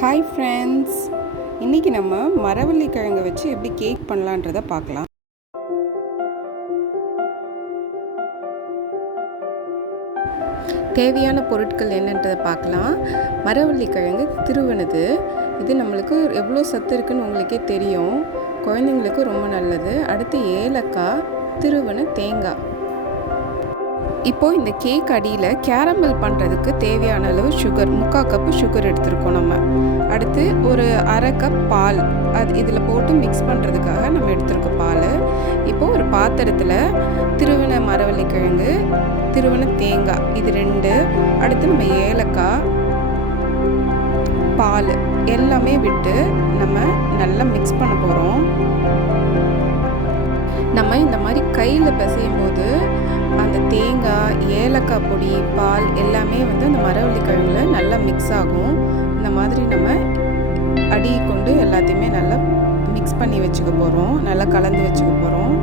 Hi friends, இன்றைக்கி நம்ம மரவள்ளி கிழங்கை வச்சு எப்படி கேக் பண்ணலான்றதை பார்க்கலாம். தேவையான பொருட்கள் என்னன்றதை பார்க்கலாம். மரவள்ளி கிழங்கு திருவனது, இது நம்மளுக்கு எவ்வளோ சத்து இருக்குன்னு உங்களுக்கே தெரியும். குழந்தைங்களுக்கு ரொம்ப நல்லது. அடுத்து ஏலக்காய், திருவன தேங்காய். இப்போது இந்த கேக் அடியில் கேரமல் பண்ணுறதுக்கு தேவையான அளவு சுகர், 3/4 கப்பு சுகர் எடுத்துருக்கோம் நம்ம. அடுத்து ஒரு அரை கப் பால், அது இதில் போட்டு மிக்ஸ் பண்ணுறதுக்காக நம்ம எடுத்துருக்க பால். இப்போது ஒரு பாத்திரத்தில் திருவன மரவள்ளி கிழங்கு, திருவன தேங்காய், இது 2, அடுத்து நம்ம ஏலக்காய், பால் எல்லாமே விட்டு நம்ம நல்லா மிக்ஸ் பண்ண போகிறோம். நம்ம இந்த மாதிரி கையில் பிசையும் போது அந்த தேங்காய், ஏலக்காய் பொடி, பால் எல்லாமே அந்த மரவள்ளி கிழங்குல நல்லா மிக்ஸ் ஆகும். இந்த மாதிரி நம்ம அடி கொண்டு எல்லாத்தையுமே நல்லா மிக்ஸ் பண்ணி வச்சுக்க போகிறோம், நல்லா கலந்து வச்சுக்க போகிறோம்.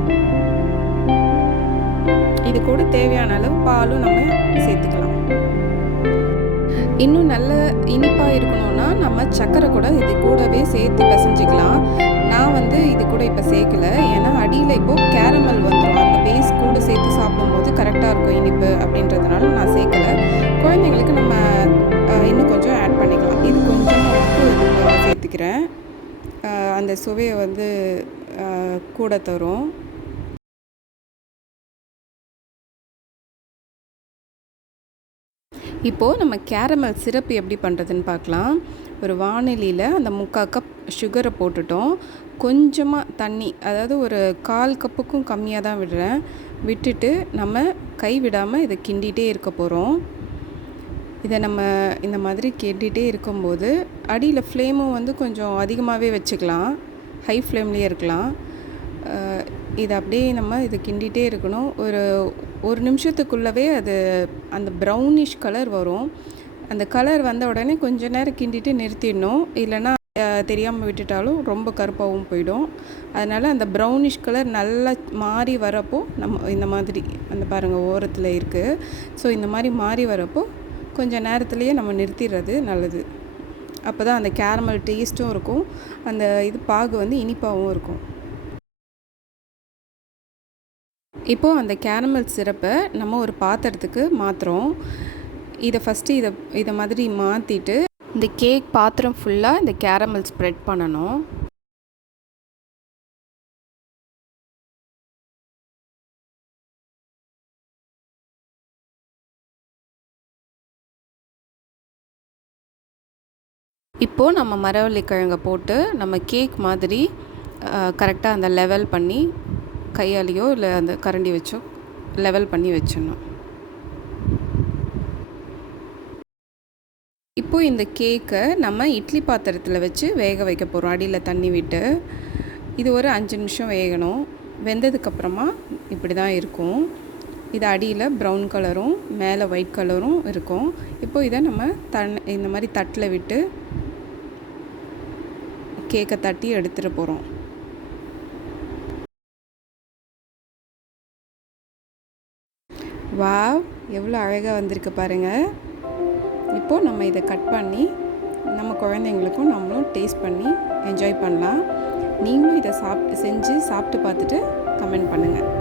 இது கூட தேவையான அளவு பாலும் நம்ம சேர்த்துக்கலாம். இன்னும் நல்ல இனிப்பாக இருக்கணும்னா நம்ம சர்க்கரை கூட இது கூடவே சேர்த்து பிசைஞ்சிக்கலாம். நான் இது கூட இப்போ சேர்க்கலை, ஏன்னா அடியில் இப்போது கேரமல் வந்துடும். அந்த பேஸ் கூட சேர்த்து சாப்பிடும்போது கரெக்டாக இருக்கும் இனிப்பு அப்படின்றதுனால நான் சேர்க்கலை. குழந்தைங்களுக்கு நம்ம இன்னும் கொஞ்சம் ஆட் பண்ணிக்கலாம். இது கொஞ்சம் உப்பு சேர்த்துக்கிறேன், அந்த சுவையை கூட தரும். இப்போது நம்ம கேரமல் சிரப்பு எப்படி பண்ணுறதுன்னு பார்க்கலாம். ஒரு வானிலையில் அந்த 3/4 கப் சுகரை போட்டுட்டோம். கொஞ்சமாக தண்ணி, அதாவது ஒரு 1/4 கப்புக்கும் கம்மியாக தான் விடுறேன். விட்டுட்டு நம்ம கை விடாமல் இதை கிண்டிகிட்டே இருக்க போகிறோம். இதை நம்ம இந்த மாதிரி கிண்டிகிட்டே இருக்கும்போது அடியில் ஃப்ளேமும் கொஞ்சம் அதிகமாகவே வச்சுக்கலாம், ஹை ஃப்ளேம்லேயே இருக்கலாம். இதை அப்படியே நம்ம இதை கிண்டிகிட்டே இருக்கணும். ஒரு நிமிஷத்துக்குள்ளவே அது அந்த ப்ரௌனிஷ் கலர் வரும். அந்த கலர் வந்த உடனே கொஞ்ச நேரம் கிண்டிட்டு நிறுத்திடணும், இல்லைன்னா தெரியாமல் விட்டுட்டாலும் ரொம்ப கருப்பாகவும் போயிடும். அதனால் அந்த ப்ரௌனிஷ் கலர் நல்லா மாறி வரப்போ நம்ம இந்த மாதிரி பாருங்கள் ஓரத்தில் இருக்குது. ஸோ இந்த மாதிரி மாறி வரப்போ கொஞ்சம் நேரத்துலையே நம்ம நிறுத்திடுறது நல்லது. அப்போ தான் அந்த கேரமல் டேஸ்ட்டும் இருக்கும், அந்த பாகு இனிப்பாகவும் இருக்கும். இப்போது அந்த கேரமல் சிரப்பை நம்ம ஒரு பாத்திரத்துக்கு மாற்றுறோம். இதை ஃபஸ்ட்டு இதை மாதிரி மாற்றிட்டு இந்த கேக் பாத்திரம் ஃபுல்லாக இந்த கேரமல் ஸ்ப்ரெட் பண்ணணும். இப்போது நம்ம மரவள்ளி கிழங்கை போட்டு நம்ம கேக் மாதிரி கரெக்டாக அந்த லெவல் பண்ணி கையாலேயோ இல்லை அந்த கரண்டி வச்சோ லெவல் பண்ணி வச்சிடணும். இப்போது இந்த கேக்கை நம்ம இட்லி பாத்திரத்தில் வச்சு வேக வைக்க போகிறோம், அடியில் தண்ணி விட்டு. இது ஒரு 5 நிமிஷம் வேகணும். வெந்ததுக்கப்புறமா இப்படி தான் இருக்கும். இது அடியில் ப்ரௌன் கலரும் மேலே ஒயிட் கலரும் இருக்கும். இப்போது இதை நம்ம இந்த மாதிரி தட்டில் விட்டு கேக்கை தட்டி எடுத்துகிட்டு போகிறோம். வாவ், எவ்வளோ அழகாக வந்திருக்கு பாருங்கள். இப்போது நம்ம இதை கட் பண்ணி நம்ம குழந்தைங்களுக்கும் நம்மளும் டேஸ்ட் பண்ணி என்ஜாய் பண்ணலாம். நீங்களும் இதை செஞ்சு சாப்பிட்டு பார்த்துட்டு கமெண்ட் பண்ணுங்கள்.